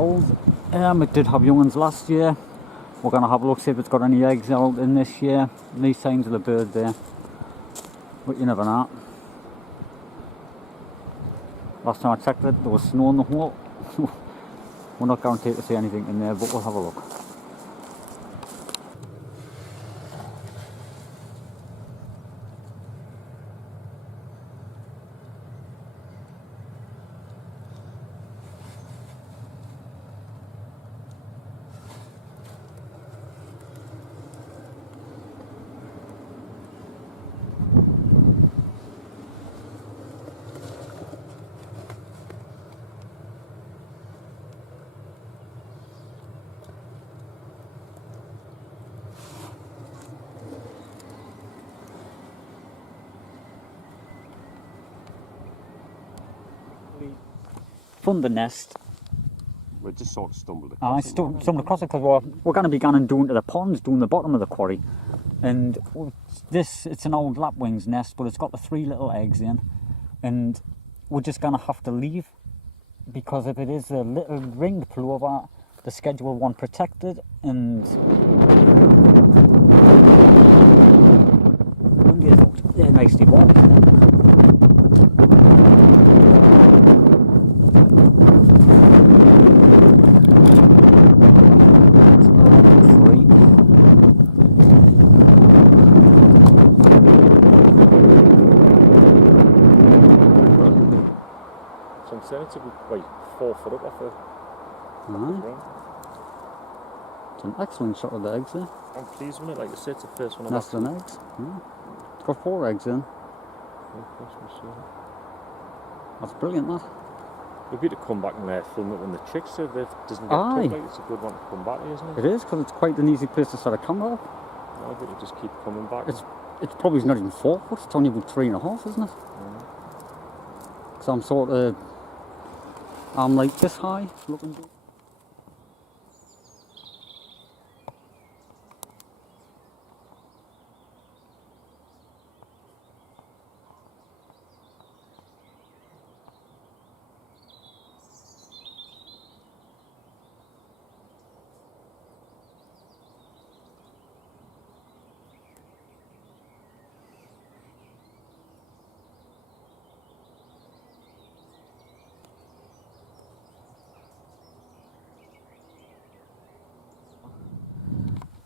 owls. It did have young ones last year. We're going to have a look, see if it's got any eggs out in this year. These signs of the bird there. But you never know. Last time I checked it, there was snow in the hole. We're not guaranteed to see anything in there, but we'll have a look. Found the nest. We just sort of stumbled across I stumbled across it because we're going to be going down to the ponds, down the bottom of the quarry. And it's an old lapwing's nest, but it's got the 3 little eggs in. And we're just going to have to leave, because if it is a little ringed plover, the Schedule 1 protected, and they're nicely walked. It's a good, like 4 foot up off it. It's an excellent shot of the eggs there. I'm pleased with it, like I said, it's the first one I've Nest and eggs. It's got 4 eggs in. That's brilliant, that. It'd be to come back and film it when the chicks are there. Doesn't get took, like, it's a good one to come back, isn't it? It is, because it's quite an easy place to set a camera up. I think you just keep coming back. It's probably not even 4 foot, it's only about 3.5, isn't it? So I'm sort of, I'm like this high, looking good.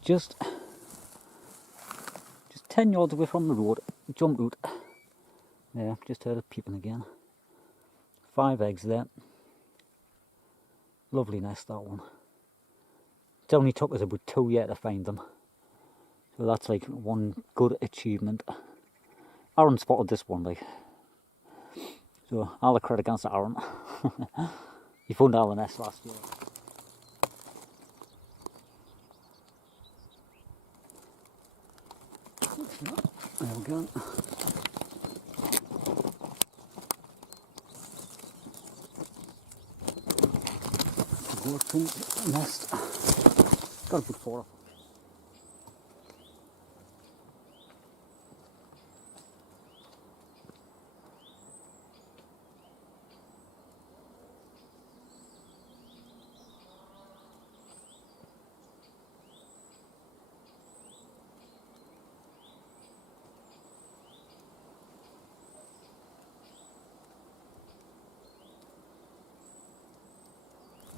Just 10 yards away from the road, jumped out. Yeah, just heard it peeping again. 5 eggs there. Lovely nest, that one. It only took us about 2 years to find them. So that's like one good achievement. Aaron spotted this one, like. So all the credit goes to Aaron. He found all the nests last year. There we go. Goldfinch nest. Got to put 4 up.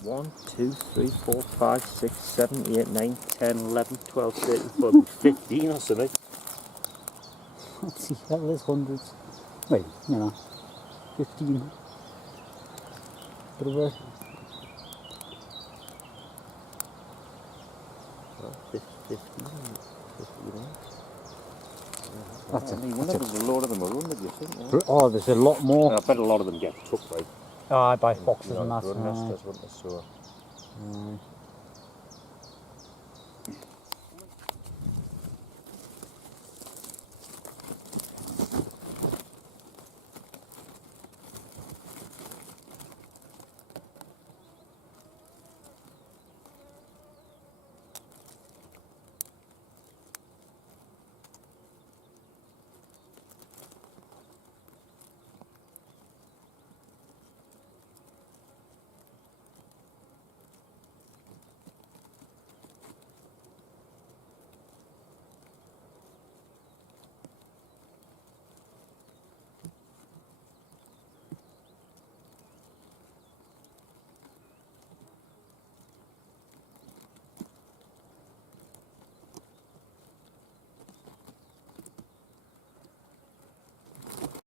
One, 2, 3, 4, 5, 6, 7, 8, 9, 10, 11, 12, 13, 14, 15 or something. Let's see, there's hundreds. Wait, 15. Bit of a... 15. That's a lot of them are run, you think? Oh, there's a lot more. I bet a lot of them get took, right? By foxes and that. Nesters, wouldn't they? So.